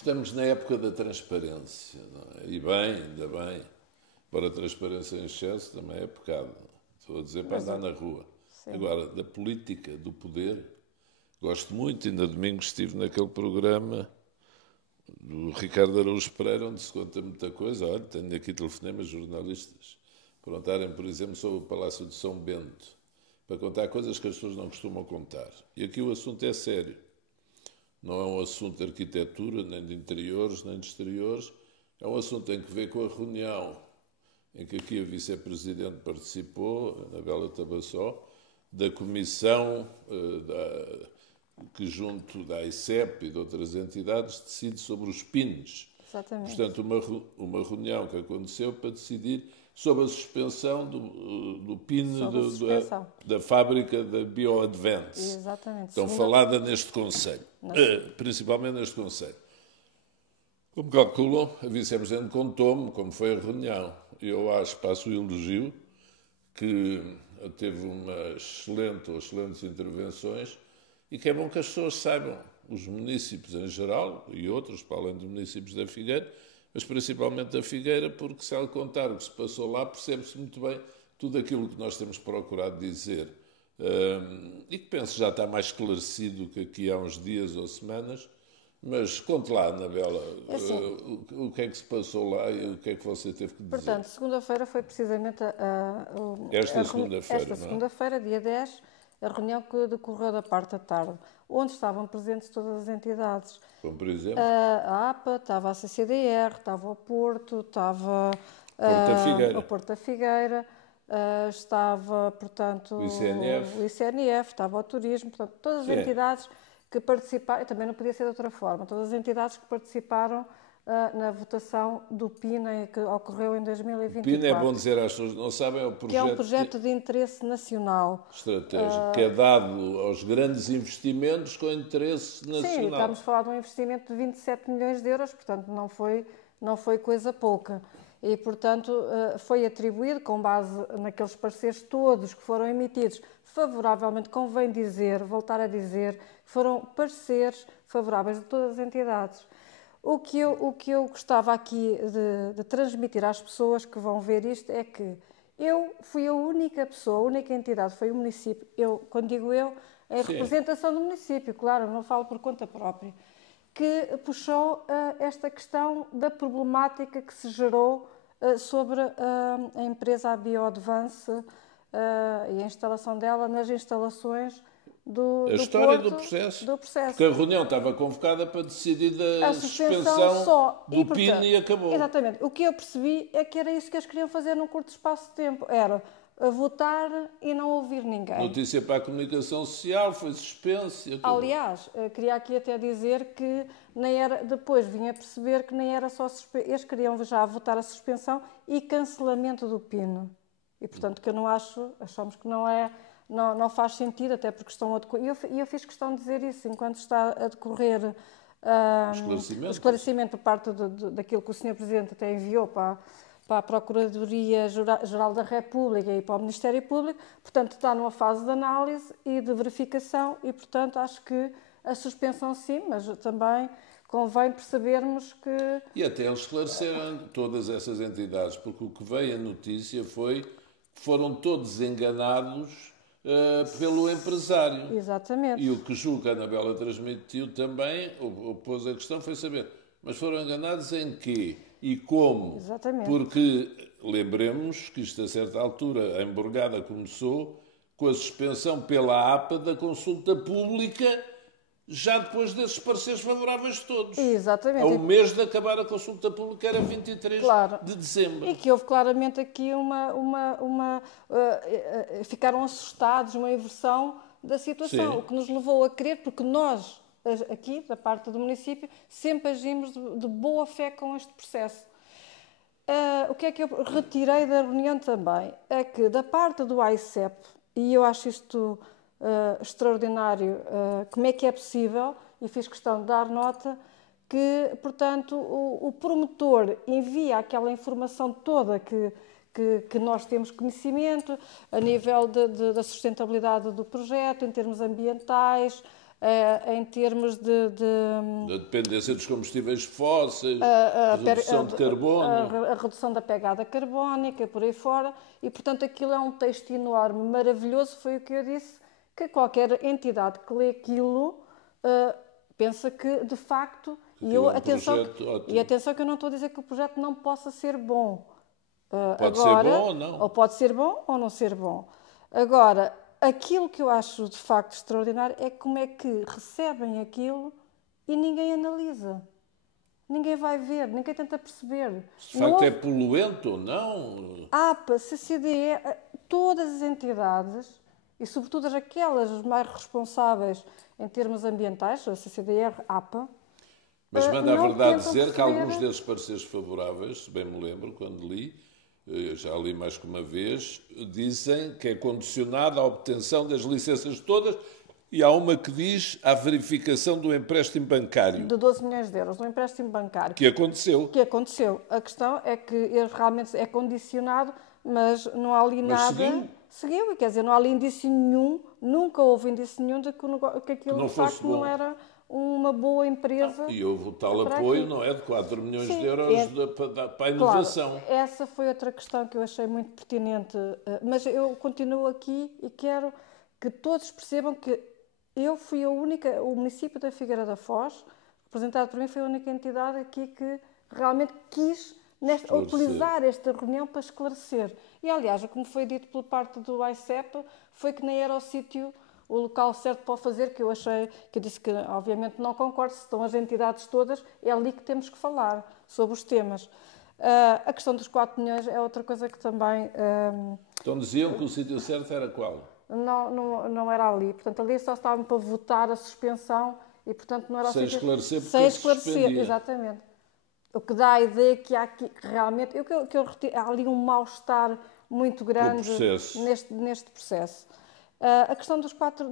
Estamos na época da transparência, não é? E bem, ainda bem. Embora a transparência em excesso também é pecado. Estou a dizer para andar na rua. Sim. Agora, da política, do poder, gosto muito. Ainda domingo estive naquele programa do Ricardo Araújo Pereira, onde se conta muita coisa. Olha, tenho aqui telefonemas de jornalistas perguntarem, por exemplo, sobre o Palácio de São Bento, para contar coisas que as pessoas não costumam contar. E aqui o assunto é sério. Não é um assunto de arquitetura, nem de interiores, nem de exteriores. É um assunto em que vê com a reunião em que aqui a vice-presidente participou, Anabela Tabassó, da comissão que junto da ICEP e de outras entidades decide sobre os PINs. Exatamente. Portanto, uma reunião que aconteceu para decidir sobre a suspensão do PIN da fábrica da BioAdvance. Exatamente. Estão falada neste Conselho, principalmente neste Conselho. Como calculam, a vice-presidente contou-me como foi a reunião. Eu acho, passo o elogio, que teve uma excelente ou excelentes intervenções e que é bom que as pessoas saibam, os municípios em geral e outros, para além dos municípios da Figueira, mas principalmente da Figueira, porque se ela contar o que se passou lá, percebe-se muito bem tudo aquilo que nós temos procurado dizer. E que penso já está mais esclarecido que aqui há uns dias ou semanas. Mas conte lá, Anabela, o que é que se passou lá e o que é que você teve que dizer? Portanto, segunda-feira foi precisamente Esta segunda-feira, esta segunda-feira, dia 10, a reunião que decorreu da parte da tarde, onde estavam presentes todas as entidades. Como por exemplo? A APA, estava a CCDR, estava o Porto, estava o Porto da Figueira, estava, portanto, o ICNF, estava o Turismo, portanto, todas as entidades que participaram, também não podia ser de outra forma, todas as entidades que participaram na votação do PIN que ocorreu em 2024. O PIN é bom dizer às pessoas que não sabem, é o projeto, que é um projeto de interesse nacional. Estratégico, que é dado aos grandes investimentos com interesse nacional. Sim, estamos a falar de um investimento de 27 milhões de euros, portanto não foi coisa pouca. E, portanto, foi atribuído, com base naqueles pareceres todos que foram emitidos, favoravelmente, convém dizer, voltar a dizer, que foram pareceres favoráveis de todas as entidades. O que eu gostava aqui de transmitir às pessoas que vão ver isto é que eu fui a única pessoa, a única entidade, foi o município, quando digo eu, em representação do município, claro, não falo por conta própria, que puxou esta questão da problemática que se gerou sobre a empresa BioAdvance e a instalação dela nas instalações a história Porto, do processo. Porque a reunião estava convocada para decidir a suspensão só. do PIN e acabou. Exatamente. O que eu percebi é que era isso que eles queriam fazer num curto espaço de tempo. Era votar e não ouvir ninguém. Notícia para a comunicação social, foi suspenso e acabou. Aliás, queria aqui até dizer que nem era, depois vim a perceber que nem era só eles queriam já votar a suspensão e cancelamento do PIN. E, portanto, que eu não achamos que não faz sentido, até porque estão a decorrer. E eu fiz questão de dizer isso, enquanto está a decorrer o esclarecimento por parte daquilo que o Sr. Presidente até enviou para a Procuradoria-Geral da República e para o Ministério Público, portanto, está numa fase de análise e de verificação e, portanto, acho que a suspensão sim, mas também convém percebermos que... E até eles esclareceram todas essas entidades, porque o que veio a notícia foi que foram todos enganados pelo empresário. Exatamente. E o que julgo que a Anabela transmitiu também, ou pôs a questão, foi saber, mas foram enganados em quê? E como? Exatamente. Porque, lembremos que isto a certa altura, a emborgada começou com a suspensão pela APA da consulta pública, já depois desses pareceres favoráveis todos. Exatamente. Ao mês de acabar a consulta pública, era 23 de dezembro. E que houve claramente aqui ficaram assustados, uma inversão da situação, o que nos levou a crer, porque nós, aqui, da parte do município, sempre agimos de boa fé com este processo. O que é que eu retirei da reunião também? É que da parte do ICEP, e eu acho isto extraordinário, como é que é possível, e fiz questão de dar nota, que, portanto, o promotor envia aquela informação toda que nós temos conhecimento, a nível da sustentabilidade do projeto, em termos ambientais, em termos de A dependência dos combustíveis fósseis, a redução de carbono. A redução da pegada carbónica, por aí fora, e portanto aquilo é um texto enorme, maravilhoso, foi o que eu disse, que qualquer entidade que lê aquilo pensa que, de facto, atenção que eu não estou a dizer que o projeto não possa ser bom. Pode ser bom ou não. Ou pode ser bom ou não ser bom. Agora, aquilo que eu acho de facto extraordinário é como é que recebem aquilo e ninguém analisa. Ninguém vai ver, ninguém tenta perceber. De facto é poluente ou não? APA, CCDE, todas as entidades, e sobretudo aquelas mais responsáveis em termos ambientais, a CCDR, APA... Mas manda a verdade dizer que alguns desses pareceres favoráveis, se bem me lembro, quando li, já li mais que uma vez, dizem que é condicionado à obtenção das licenças todas e há uma que diz à verificação do empréstimo bancário. De 12 milhões de euros, do empréstimo bancário. Que aconteceu. Que aconteceu. A questão é que ele realmente é condicionado, mas não há ali nada... Seguiu, quer dizer, não há ali indício nenhum, nunca houve indício nenhum de que aquilo de facto não era uma boa empresa. E houve o tal apoio, não é? De 4 milhões de euros para a inovação. Claro, essa foi outra questão que eu achei muito pertinente, mas eu continuo aqui e quero que todos percebam que eu fui a única, o município da Figueira da Foz, representado por mim, foi a única entidade aqui que realmente quis utilizar esta reunião para esclarecer. E, aliás, como foi dito por parte do ICEP, foi que nem era o sítio, o local certo para o fazer, que eu achei, que eu disse que, obviamente, não concordo, se estão as entidades todas, é ali que temos que falar sobre os temas. A questão dos 4 milhões é outra coisa que também... Então diziam que o sítio certo era qual? Não era ali. Portanto, ali só estavam para votar a suspensão e, portanto, não era o sítio... Sem esclarecer, exatamente. O que dá a ideia que há aqui que realmente... há ali um mal-estar muito grande neste processo. A questão dos 4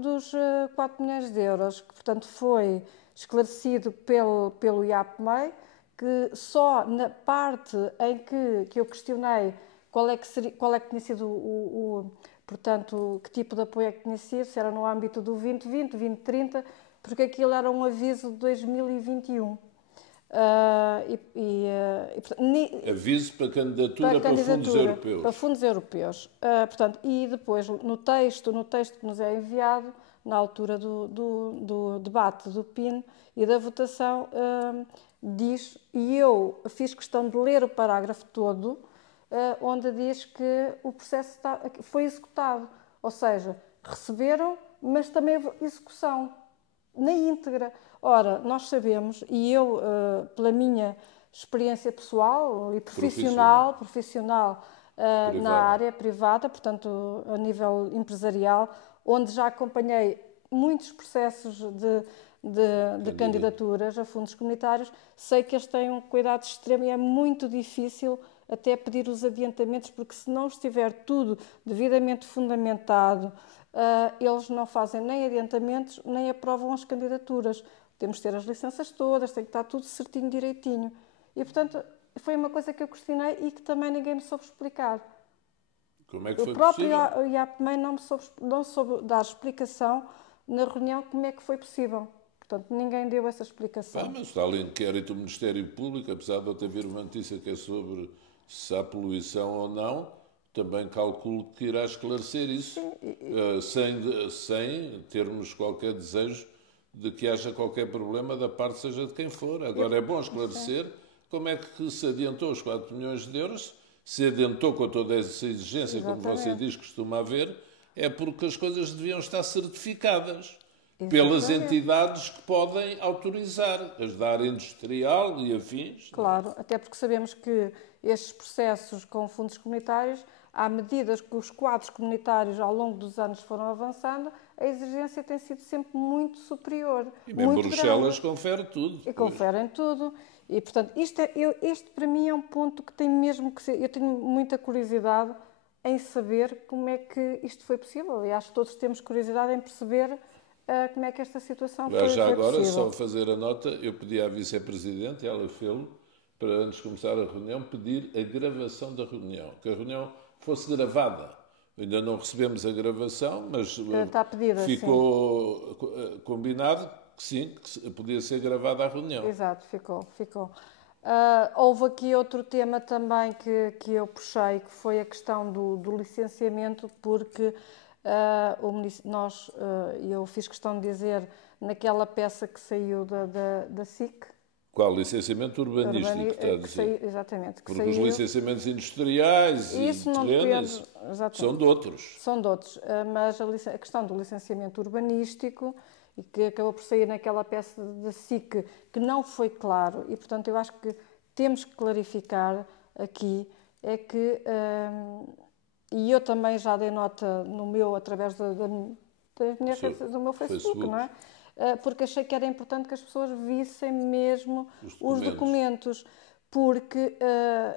milhões de euros, que, portanto, foi esclarecido pelo IAPMEI, que só na parte em que eu questionei qual é que tinha sido portanto, que tipo de apoio é que tinha sido, se era no âmbito do 2020, 2030, porque aquilo era um aviso de 2021. Aviso para candidatura para fundos europeus. Para fundos europeus. Portanto, e depois, no texto que nos é enviado, na altura do debate do PIN e da votação, diz, e eu fiz questão de ler o parágrafo todo, onde diz que o processo foi executado. Ou seja, receberam, mas também execução, na íntegra. Ora, nós sabemos, e eu, pela minha experiência pessoal e profissional na área privada, portanto, a nível empresarial, onde já acompanhei muitos processos de candidaturas a fundos comunitários, sei que eles têm um cuidado extremo e é muito difícil até pedir os adiantamentos, porque se não estiver tudo devidamente fundamentado, eles não fazem nem adiantamentos, nem aprovam as candidaturas. Temos de ter as licenças todas, tem que estar tudo certinho, direitinho. E, portanto, foi uma coisa que eu questionei e que também ninguém me soube explicar. Como é que foi possível? O próprio IAPMEI não soube dar explicação na reunião como é que foi possível. Portanto, ninguém deu essa explicação. Mas está ali inquérito do Ministério Público, apesar de eu ter visto uma notícia que é sobre se há poluição ou não, também calculo que irá esclarecer isso, sem termos qualquer desejo de que haja qualquer problema da parte seja de quem for. Agora é bom esclarecer como é que se adiantou os 4 milhões de euros, se adiantou com toda essa exigência, como você diz, costuma haver, é porque as coisas deviam estar certificadas pelas entidades que podem autorizar, as da área industrial e afins. Claro, até porque sabemos que estes processos com fundos comunitários, à medida que os quadros comunitários ao longo dos anos foram avançando, a exigência tem sido sempre muito superior. E mesmo Bruxelas confere tudo. E conferem tudo. E, portanto, este para mim é um ponto que tem mesmo que ser... Eu tenho muita curiosidade em saber como é que isto foi possível. E acho que todos temos curiosidade em perceber como é que esta situação foi já agora, possível. só fazer a nota, eu pedi à Vice-Presidente, e ela fez-lo, para antes de começar a reunião, pedir a gravação da reunião, que a reunião fosse gravada. Ainda não recebemos a gravação, mas Está pedida, ficou combinado que sim, que podia ser gravada a reunião. Exato, ficou. Houve aqui outro tema também que eu puxei, que foi a questão do licenciamento, porque eu fiz questão de dizer naquela peça que saiu da SIC. Qual? Licenciamento urbanístico, está a dizer? Exatamente. Porque os licenciamentos industriais e terrenos são de outros. São de outros, mas a questão do licenciamento urbanístico, e que acabou por sair naquela peça da SIC, que não foi claro, e portanto eu acho que temos que clarificar aqui, é que, e eu também já dei nota através do meu Facebook, não é? Porque achei que era importante que as pessoas vissem mesmo os documentos, porque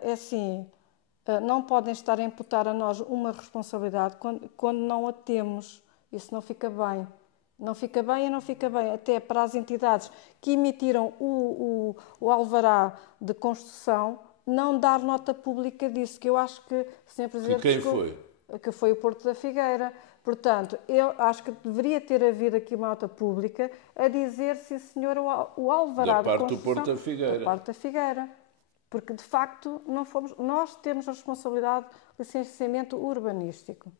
é assim, não podem estar a imputar a nós uma responsabilidade quando não a temos. Isso não fica bem. Não fica bem e não fica bem até para as entidades que emitiram o alvará de construção não dar nota pública disso, que eu acho que, Sr. Presidente... Quem foi? Que foi o Porto da Figueira. Portanto, eu acho que deveria ter havido aqui uma nota pública a dizer, sim senhor, o alvará de construção... Da parte do Porto da Figueira. Da parte da Figueira. Porque, de facto, nós temos a responsabilidade de licenciamento urbanístico.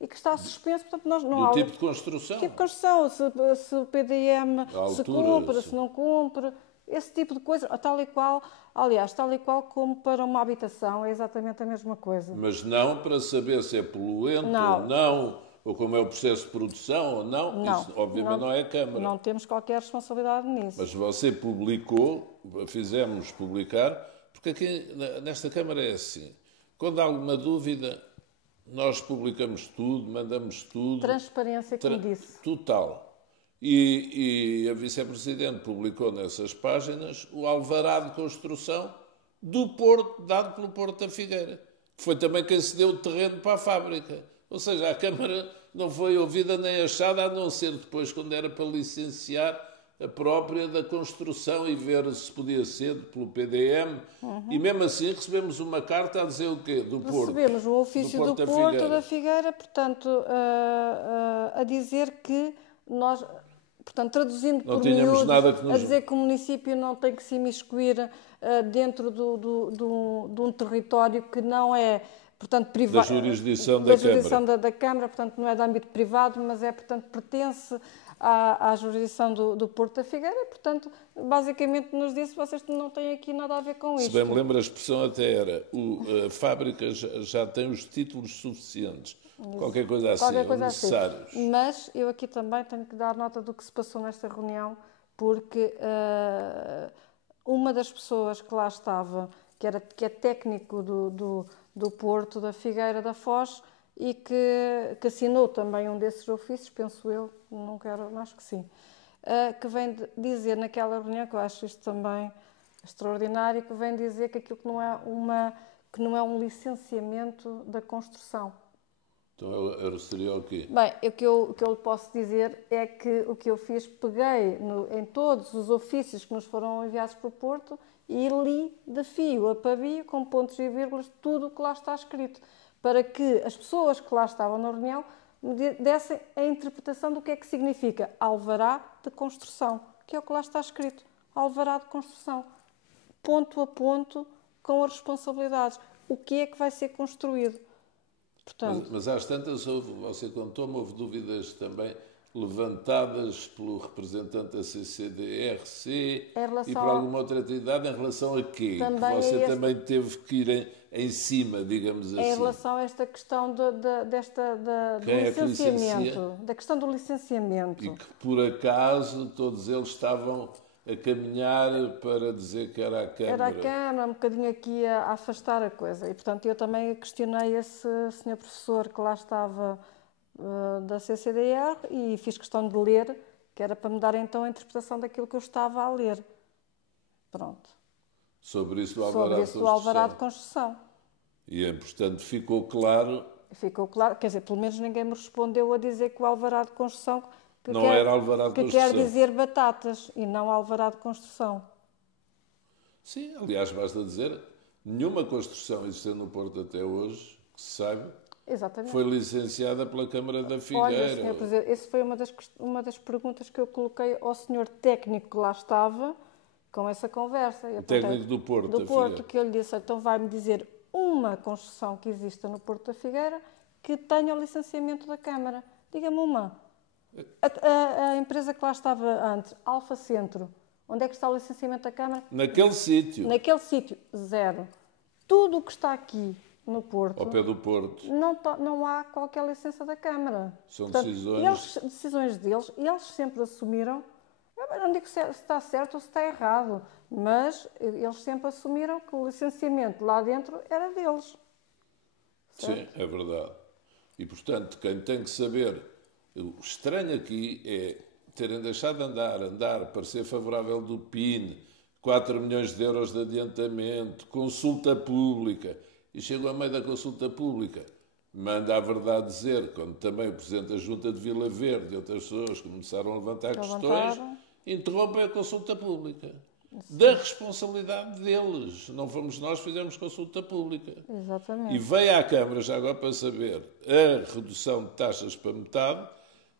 E que está suspenso, portanto, nós não há... Do tipo de construção. Tipo de construção, se o PDM se cumpre, se não cumpre, esse tipo de coisa, tal e qual, aliás, tal e qual como para uma habitação, é exatamente a mesma coisa. Mas não para saber se é poluente ou não, ou como é o processo de produção ou não, isso obviamente não é a Câmara. Não temos qualquer responsabilidade nisso. Mas você publicou, fizemos publicar, porque aqui nesta Câmara é assim, quando há alguma dúvida... Nós publicamos tudo, mandamos tudo. Transparência, como disse. Total. E a Vice-Presidente publicou nessas páginas o alvará de construção do Porto, dado pelo Porto da Figueira. Foi também quem cedeu o terreno para a fábrica. Ou seja, a Câmara não foi ouvida nem achada, a não ser depois, quando era para licenciar a própria da construção e ver se podia ser pelo PDM. E mesmo assim recebemos uma carta a dizer o quê? Do Porto. Recebemos um ofício do Porto da Figueira, portanto, a dizer que nós, portanto, traduzindo por miúdos, a dizer que o município não tem que se imiscuir dentro de um território que não é, portanto, privado. Da jurisdição da Câmara, portanto, não é de âmbito privado, mas portanto, pertence à jurisdição do Porto da Figueira, portanto, basicamente nos disse, vocês não têm aqui nada a ver com isto. Se bem me lembro, a expressão até era, a fábrica já tem os títulos suficientes, qualquer coisa assim, necessários. Assim. Mas eu aqui também tenho que dar nota do que se passou nesta reunião, porque uma das pessoas que lá estava, que é técnico do Porto da Figueira da Foz, e que assinou também um desses ofícios, penso eu, não quero, acho que sim, que vem dizer naquela reunião, que eu acho isto também extraordinário, que vem dizer que aquilo que não é um licenciamento da construção. Então seria o quê? Bem, o que eu lhe posso dizer é que o que eu fiz, peguei em todos os ofícios que nos foram enviados para o Porto e li de fio a pavio, com pontos e vírgulas, tudo o que lá está escrito, para que as pessoas que lá estavam na reunião me dessem a interpretação do que é que significa alvará de construção, que é o que lá está escrito, alvará de construção, ponto a ponto, com as responsabilidades, o que é que vai ser construído. Portanto, mas às tantas, você contou-me, houve dúvidas também levantadas pelo representante da CCDRC e por alguma outra entidade em relação a quê? Que você também teve que ir em cima, digamos assim. Em relação a esta questão do licenciamento, da questão do licenciamento. E que, por acaso, todos eles estavam a caminhar para dizer que era a Câmara. Era a Câmara, um bocadinho aqui a afastar a coisa. E, portanto, eu também questionei esse senhor professor que lá estava da CCDR e fiz questão de ler, que era para me dar então a interpretação daquilo que eu estava a ler. Pronto. Sobre isso do alvará de construção. E, portanto, ficou claro... Ficou claro, quer dizer, pelo menos ninguém me respondeu a dizer que o alvará de construção... era alvará de construção. Que quer dizer batatas e não alvará de construção. Sim, aliás, basta dizer, nenhuma construção existente no Porto até hoje, que se saiba, Exatamente. Foi licenciada pela Câmara da Figueira. Olha, Sr. Presidente, essa foi uma das perguntas que eu coloquei ao senhor técnico que lá estava, com essa conversa. O técnico do Porto, do da Porto, Figueira. que eu lhe disse, então vai-me dizer uma construção que exista no Porto da Figueira que tenha o licenciamento da Câmara. Diga-me uma. A empresa que lá estava antes, Alfa Centro, onde é que está o licenciamento da Câmara? Naquele sítio. Naquele sítio, zero. Tudo o que está aqui no Porto, Ao pé do Porto. não há qualquer licença da Câmara. São Portanto, decisões... decisões deles, e eles sempre assumiram, eu não digo se está certo ou se está errado, mas eles sempre assumiram que o licenciamento lá dentro era deles. Sim, é verdade. E, portanto, quem tem que saber... O estranho aqui é terem deixado de andar, parecer favorável do PIN, 4 milhões de euros de adiantamento, consulta pública... E chegou a meio da consulta pública. Manda a verdade dizer, quando também o Presidente da Junta de Vila Verde e outras pessoas começaram a levantar questões, interrompem a consulta pública. Sim. Da responsabilidade deles. Não fomos nós que fizemos consulta pública. Exatamente. E veio à Câmara, já agora para saber, a redução de taxas para metade,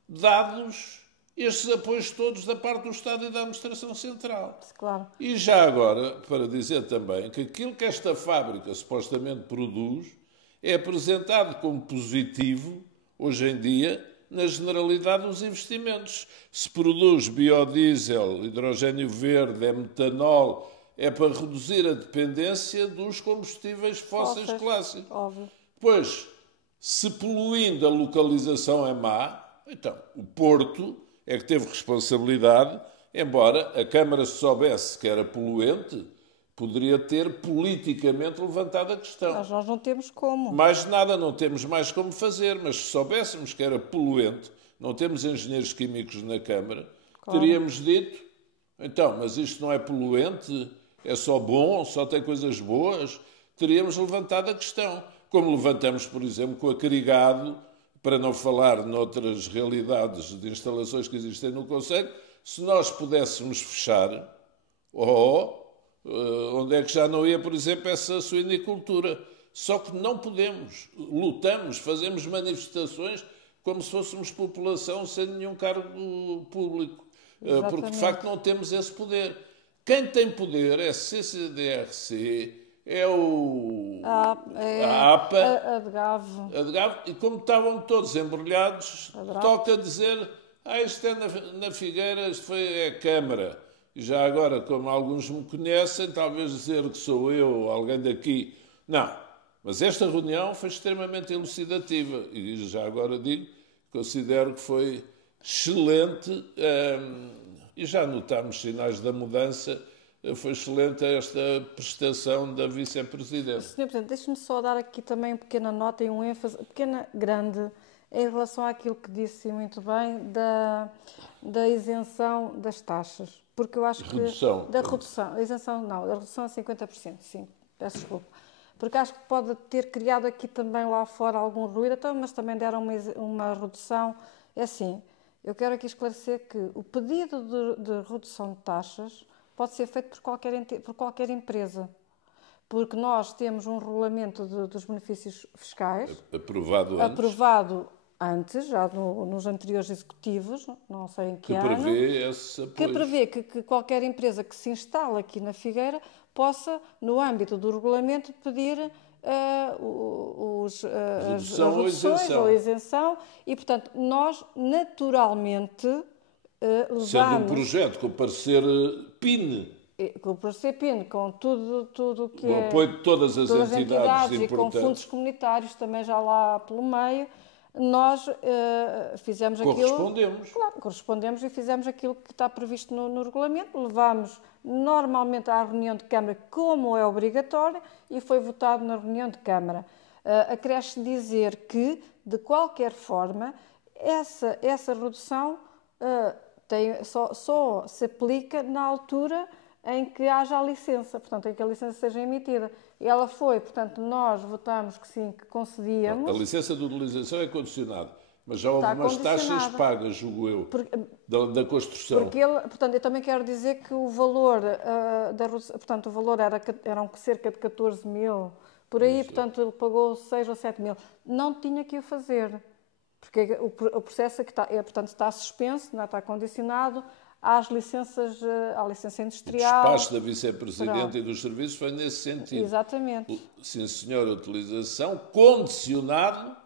dados estes apoios todos da parte do Estado e da Administração Central. Claro. E já agora, para dizer também que aquilo que esta fábrica supostamente produz é apresentado como positivo, hoje em dia, na generalidade dos investimentos. Se produz biodiesel, hidrogênio verde, é metanol, é para reduzir a dependência dos combustíveis fósseis clássicos. Óbvio. Pois, se poluindo a localização é má, então o Porto é que teve responsabilidade, embora a Câmara soubesse que era poluente, poderia ter politicamente levantado a questão. Mas nós não temos como. Mais nada, não temos mais como fazer, mas se soubéssemos que era poluente, não temos engenheiros químicos na Câmara, claro, teríamos dito, então, mas isto não é poluente, é só bom, só tem coisas boas, teríamos levantado a questão. Como levantamos, por exemplo, com a Carigado, para não falar noutras realidades de instalações que existem no Conselho, se nós pudéssemos fechar, onde é que já não ia, por exemplo, essa suinicultura? Só que não podemos. Lutamos, fazemos manifestações como se fôssemos população sem nenhum cargo público. Exatamente. Porque, de facto, não temos esse poder. Quem tem poder é a CCDRC, é a APA, a DGAV. E como estavam todos embrulhados, toca dizer, isto é na Figueira, isto é a Câmara. E já agora, como alguns me conhecem, talvez dizer que sou eu ou alguém daqui. Não, mas esta reunião foi extremamente elucidativa. E já agora digo, considero que foi excelente e já notámos sinais da mudança. Foi excelente esta prestação da Vice-Presidente. Sr. Presidente, deixe-me só dar aqui também uma pequena nota e um ênfase, pequena, grande, em relação àquilo que disse muito bem da isenção das taxas. Porque eu acho que... Da redução. A isenção não, da redução a 50%, sim. Peço desculpa. Porque acho que pode ter criado aqui também lá fora algum ruído, mas também deram uma redução. É assim, eu quero aqui esclarecer que o pedido de redução de taxas pode ser feito por qualquer empresa, porque nós temos um regulamento dos benefícios fiscais aprovado antes, já nos anteriores executivos, não sei em que ano, que prevê que qualquer empresa que se instale aqui na Figueira possa, no âmbito do regulamento, pedir as reduções ou isenção e, portanto, nós naturalmente levamos... Sendo um projeto com parecer PIN. Com o parecer PIN, com tudo o que o apoio de todas as entidades e com fundos comunitários também já lá pelo meio, nós fizemos correspondemos. Claro, correspondemos e fizemos aquilo que está previsto no regulamento, levamos normalmente à reunião de Câmara, como é obrigatório, e foi votado na reunião de Câmara. Acresce dizer que, de qualquer forma, essa redução só se aplica na altura em que haja a licença, portanto, em que a licença seja emitida. E ela foi, portanto, nós votamos que sim, que concedíamos. A licença de utilização é condicionada, mas já houve umas taxas pagas, julgo eu, da construção. Porque portanto, eu também quero dizer que o valor, portanto, o valor eram cerca de 14 mil Por aí, portanto, ele pagou 6 ou 7 mil. Não tinha que o fazer, porque o processo é que portanto, está suspenso, não é? Está condicionado às licenças, à licença industrial. O despacho da vice-presidente e dos serviços foi nesse sentido. Exatamente. Sim, senhora, utilização condicionado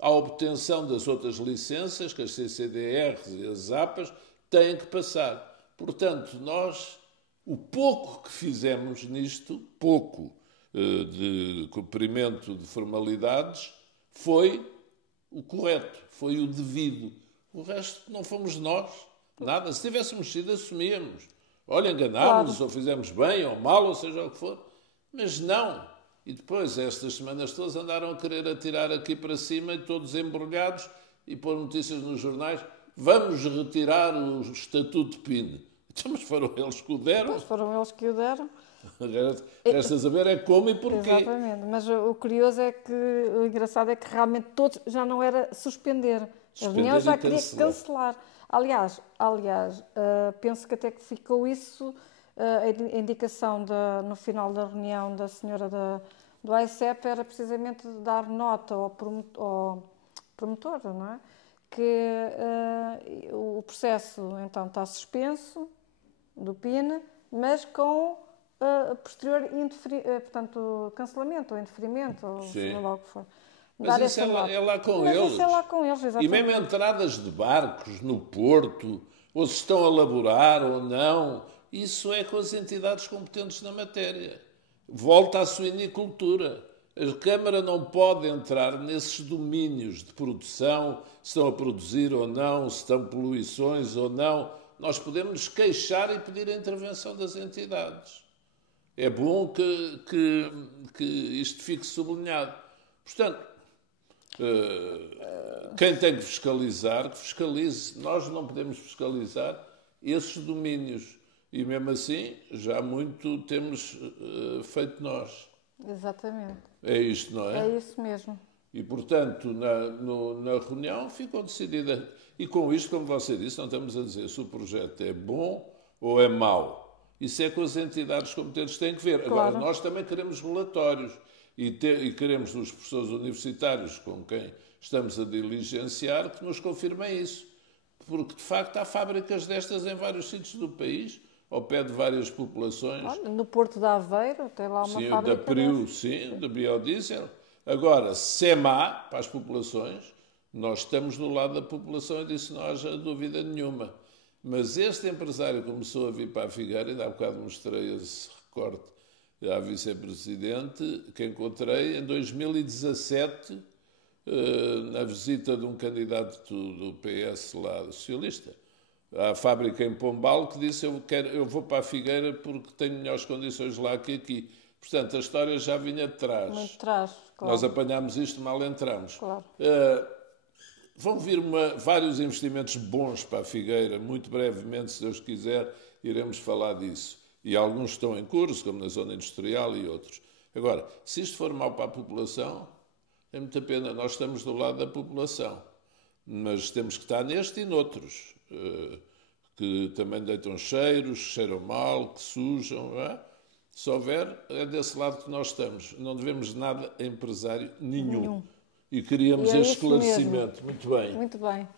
à obtenção das outras licenças que as CCDRs e as APAs têm que passar. Portanto, nós, o pouco que fizemos nisto, pouco de cumprimento de formalidades, foi o correto, foi o devido. O resto não fomos nós, nada. Se tivéssemos sido, assumíamos. Olha, enganámos-nos, ou fizemos bem, ou mal, ou seja o que for. Mas não. E depois, estas semanas todas, andaram a querer atirar aqui para cima, e todos embrulhados, e pôr notícias nos jornais. Vamos retirar o Estatuto de PIN. Então, mas foram eles que o deram. Pois foram eles que o deram. Resta saber é como e porquê. Exatamente. Mas o curioso é que, o engraçado é que realmente todos já não era suspender. A reunião já queria cancelar. Aliás, penso que até que ficou isso, a indicação no final da reunião da senhora do AICEP era precisamente dar nota ao promotor, não é? Que o processo então está suspenso do PIN, mas com posterior portanto, cancelamento ou indeferimento, ou seja lá o que for. Mas isso é lá com eles. Isso é lá com eles, exatamente. E mesmo entradas de barcos no porto, ou se estão a laborar ou não, isso é com as entidades competentes na matéria. Volta à suinicultura. A Câmara não pode entrar nesses domínios de produção, se estão a produzir ou não, se estão poluições ou não. Nós podemos nos queixar e pedir a intervenção das entidades. É bom que isto fique sublinhado. Portanto, quem tem que fiscalizar, que fiscalize. Nós não podemos fiscalizar esses domínios. E mesmo assim, já muito temos feito nós. Exatamente. É isto, não é? É isso mesmo. E, portanto, na reunião ficou decidida. E com isto, como você disse, não estamos a dizer se o projeto é bom ou é mau. Isso é com as entidades competentes têm que ver. Claro. Agora, nós também queremos relatórios e queremos dos professores universitários com quem estamos a diligenciar que nos confirmem isso. Porque, de facto, há fábricas destas em vários sítios do país, ao pé de várias populações. Olha, no Porto de Aveiro tem lá uma fábrica. Da PRIU, sim, da biodiesel. Agora, se é má para as populações, nós estamos do lado da população e disso não haja dúvida nenhuma. Mas este empresário começou a vir para a Figueira, ainda há bocado mostrei esse recorte à vice-presidente, que encontrei em 2017, na visita de um candidato do PS lá, socialista, à fábrica em Pombal, que disse eu vou para a Figueira porque tenho melhores condições lá que aqui. Portanto, a história já vinha de trás. Muito de trás, claro. Nós apanhámos isto, mal entramos. Claro. Vão vir vários investimentos bons para a Figueira, muito brevemente, se Deus quiser, iremos falar disso. E alguns estão em curso, como na zona industrial e outros. Agora, se isto for mau para a população, é muita pena. Nós estamos do lado da população, mas temos que estar neste e noutros, que também deitam cheiros, cheiram mal, que sujam, não é? Se houver, é desse lado que nós estamos. Não devemos nada a empresário nenhum. E queríamos este esclarecimento. Mesmo. Muito bem. Muito bem.